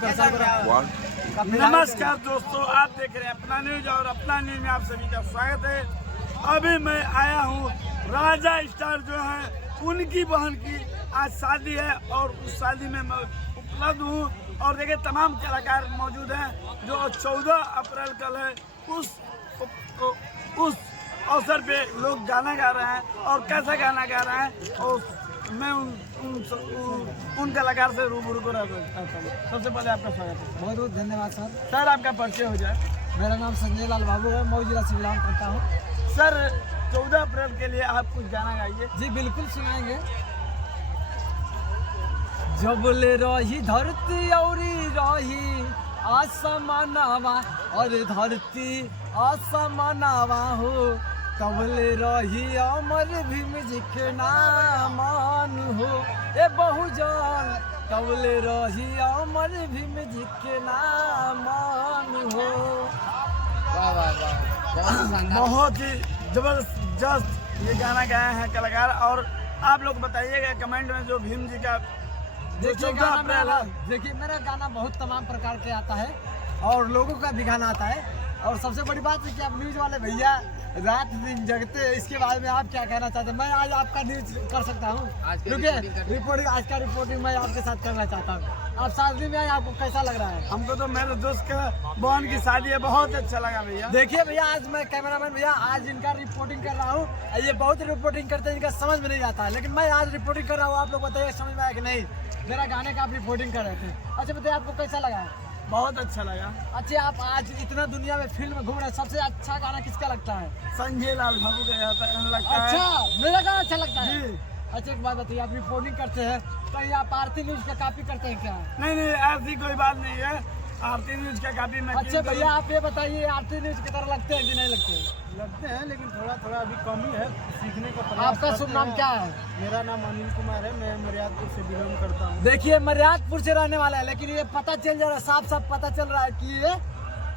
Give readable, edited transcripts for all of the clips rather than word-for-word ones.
नमस्कार दोस्तों, आप देख रहे हैं अपना न्यूज और अपना न्यूज में आप सभी का स्वागत है। अभी मैं आया हूँ राजा स्टार जो है उनकी बहन की आज शादी है और उस शादी में मैं उपलब्ध हूँ और देखिए तमाम कलाकार मौजूद हैं जो 14 अप्रैल कल है उस अवसर पे लोग गाना गा रहे हैं और कैसा गाना गा रहे हैं और मैं उन कलाकार से रूबरू को रहता हूँ। सबसे पहले आपका स्वागत है। बहुत बहुत धन्यवाद सर। सर आपका परिचय हो जाए। मेरा नाम संजय लाल बाबू है, मऊ जिला से बिलोंग करता हूँ। सर 14 अप्रैल के लिए आप कुछ गाना गाइए। जी बिल्कुल सुनाएंगे। जब ले रही धरती औरी रही आसमानवा और धरती आसमानवा हो तबले रही अमर भीम जी के नामान हो ए बहुजन तबले रही अमर भीम जी के नामान हो। बहुत ही जबरदस्त ये गाना गाए हैं कलाकार। और आप लोग बताइएगा कमेंट में जो भीम जी का देखिए मेरा गाना बहुत तमाम प्रकार के आता है और लोगों का भी गाना आता है। और सबसे बड़ी बात है कि आप न्यूज वाले भैया रात दिन जगते हैं। इसके बारे में आप क्या कहना चाहते हैं? मैं आज आपका न्यूज कर सकता हूँ क्योंकि रिपोर्टिंग आज का रिपोर्टिंग मैं आपके साथ करना चाहता हूँ। आप शादी में आए, आपको कैसा लग रहा है? हमको तो मेरे दोस्त का बहन की शादी है, बहुत अच्छा लगा भैया। देखिए भैया आज मैं कैमरामैन भैया आज इनका रिपोर्टिंग कर रहा हूँ। ये बहुत रिपोर्टिंग करते हैं, इनका समझ में नहीं आता है, लेकिन मैं आज रिपोर्टिंग कर रहा हूँ। आप लोग बताइए समझ में आया कि नहीं? मेरा गाने का आप रिपोर्टिंग कर रहे थे। अच्छा बताइए आपको कैसा लगा? बहुत अच्छा लगा। अच्छा आप आज इतना दुनिया में फील्ड में घूम रहे हैं, सबसे अच्छा गाना किसका लगता है? संजय लाल बाबू का लगता है। अच्छा मेरा गाना अच्छा लगता है। जी। अच्छा एक बात बताइए, आप रिपोर्टिंग करते हैं कहीं आप आरती न्यूज का कॉपी करते हैं क्या? नहीं ऐसी कोई बात नहीं है, आरती न्यूज का कॉपी में। अच्छा भैया आप ये बताइए आरती न्यूज की तरह लगते हैं कि नहीं लगते? लगते हैं लेकिन थोड़ा अभी कम ही है, सीखने का प्रयास। आपका शुभ नाम क्या है? मेरा नाम अनिल कुमार है, मैं मर्यादपुर से बिलोंग करता हूँ। देखिए मर्यादपुर से रहने वाला है, लेकिन ये पता चल जा रहा है, साफ पता चल रहा है कि ये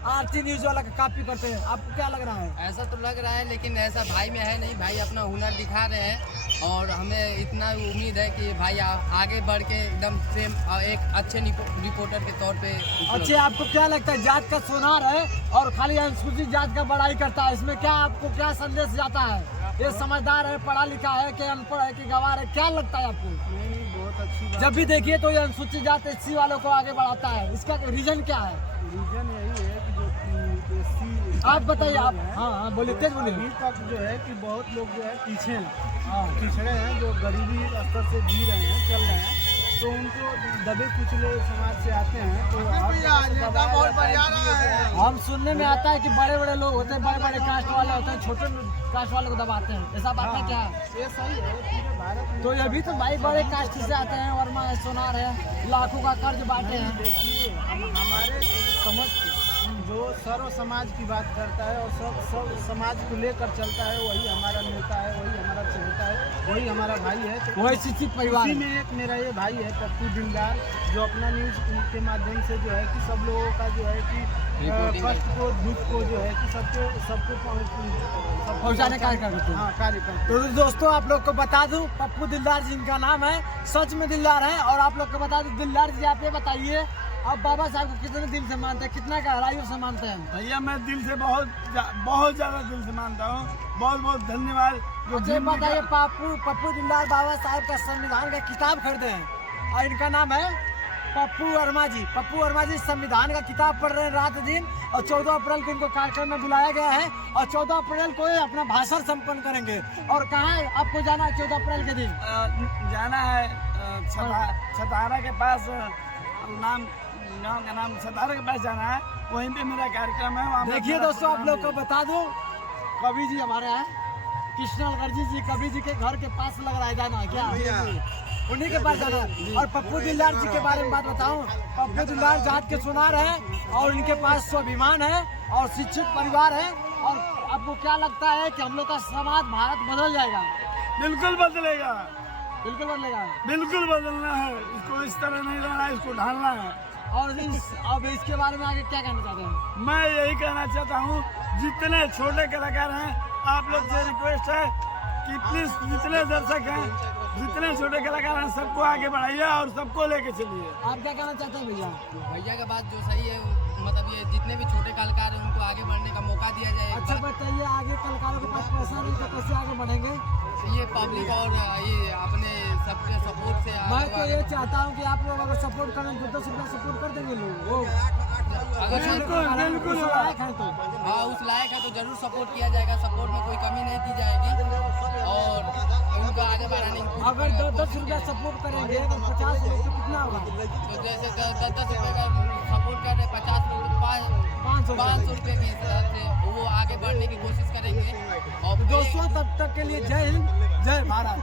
आरती न्यूज वाला का कॉपी करते हैं। आपको क्या लग रहा है? ऐसा तो लग रहा है, लेकिन ऐसा भाई में है नहीं। भाई अपना हुनर दिखा रहे हैं और हमें इतना उम्मीद है कि भाई आगे बढ़ के एकदम सेम एक अच्छे रिपोर्टर के तौर पे। अच्छा आपको क्या लगता है जात का सोनार है और खाली अनुसूचित जात का बड़ाई करता है, इसमें क्या आपको क्या संदेश जाता है? ये समझदार है, पढ़ा लिखा है कि अनपढ़ है कि गंवार है, क्या लगता है आपको? नहीं बहुत अच्छी बात। जब भी देखिए तो ये अनुसूचित जात एससी वालों को आगे बढ़ाता है, इसका रीजन क्या है? रीजन यही है कि जो एससी आप बताइए। आप हाँ बोलिए, तेज बोलिए। अभी तक जो है कि बहुत लोग जो है पीछे हैं, पिछड़े हैं, जो गरीबी स्तर से जी रहे हैं, चल रहे हैं, तो उनको दबे कुचले समाज से आते हैं तो हम सुनने में आता है कि बड़े बड़े लोग होते हैं, बड़े बड़े कास्ट वाले होते हैं, छोटे कास्ट वाले को दबाते हैं। ऐसा बात है क्या? ये सही है पूरे भारत में। तो ये भी तो भाई बड़े कास्ट से आते हैं, वर्मा है, सोनार है, लाखों का कर्ज बांटे हैं। देखिए हमारे समझ से जो सर्व समाज की बात करता है और सब समाज को लेकर चलता है, वही हमारा नेता है, वही हमारा चहेता है, वही हमारा भाई है। तो वही शिक्षित परिवार इसी में एक मेरा ये भाई है पप्पू दिलदार, जो अपना न्यूज के माध्यम से जो है कि सब लोगों का जो है कि कष्ट को दुख को जो है कि सबको पहुँचाने का कार्य करते हैं। हाँ कार्य करते हैं। तो दोस्तों आप लोग को बता दूं पप्पू दिलदार जी इनका नाम है, सच में दिलदार है। और आप लोग को बता दूं दिलदार जी आप ये बताइए आप बाबा साहब को कितने दिल से मानते हैं, कितना गहराइयों से मानते हैं? भैया मैं दिल से बहुत ज़्यादा दिल से मानता हूँ। बहुत धन्यवाद। मुझे बताइए पप्पू दिलदार बाबा साहब का संविधान का किताब खरीदे हैं और इनका नाम है पप्पू वर्मा जी। पप्पू वर्मा जी संविधान का किताब पढ़ रहे हैं रात दिन और 14 अप्रैल को इनको कार्यक्रम में बुलाया गया है और 14 अप्रैल को ये अपना भाषण संपन्न करेंगे। और कहाँ आपको जाना है 14 अप्रैल के दिन? जाना है छतारा के पास, गाँव का नाम छतारा के पास जाना है, वहीं पे मेरा कार्यक्रम है। वहाँ देखिए दोस्तों आप लोग को बता दूं कवि जी हमारे हैं कृष्णल जी, कवि जी के घर के पास लग रहा है जाना है क्या? उन्हीं के पास जाना है। और पप्पू दिलदार जी के बारे में बात बताऊं, पप्पू दिलदार जात के सुनार है और इनके पास स्वाभिमान है और शिक्षित परिवार है। और आपको क्या लगता है कि हम लोग का समाज भारत बदल जाएगा? बिल्कुल बदलेगा, बिल्कुल बदलेगा, बिल्कुल बदलना है। इसको इस तरह नहीं रहना है, इसको ढालना है। और अब इसके बारे में आगे क्या कहना चाहते हैं? मैं यही कहना चाहता हूँ जितने छोटे कलाकार हैं आप लोग से रिक्वेस्ट है कि प्लीज जितने दर्शक हैं, जितने छोटे कलाकार हैं, सबको आगे बढ़ाइए और सबको लेके चलिए। आप क्या कहना चाहते हैं भैया? भैया का बात जो सही है, मतलब ये जितने भी छोटे कलाकार हैं उनको आगे बढ़ने का मौका दिया जाए। अच्छा बताइए, आगे कलाकारों के पास पैसा नहीं तो कैसे आगे बढ़ेंगे? ये पब्लिक और ये अपने सबके सपोर्ट से मैं तो ये चाहता हूँ कि आप लोग अगर सपोर्ट करें तो 10 रुपया सपोर्ट कर देंगे लोग, वो अगर बिल्कुल उस लायक है तो। हाँ उस लायक है तो जरूर सपोर्ट किया जाएगा। सपोर्ट में कोई कमी नहीं की जाएगी और उनको आगे बढ़ाने की कोशिश अगर 10 रुपया सपोर्ट करेंगे तो 50 लोग तो कितना होगा? तो जैसे 10 रुपये का सपोर्ट कर रहे 50 लोग 500 रुपये के हिसाब से वो आगे बढ़ने की कोशिश करेंगे। और दोस्तों तब तक के लिए जय हिंद, जय भारत।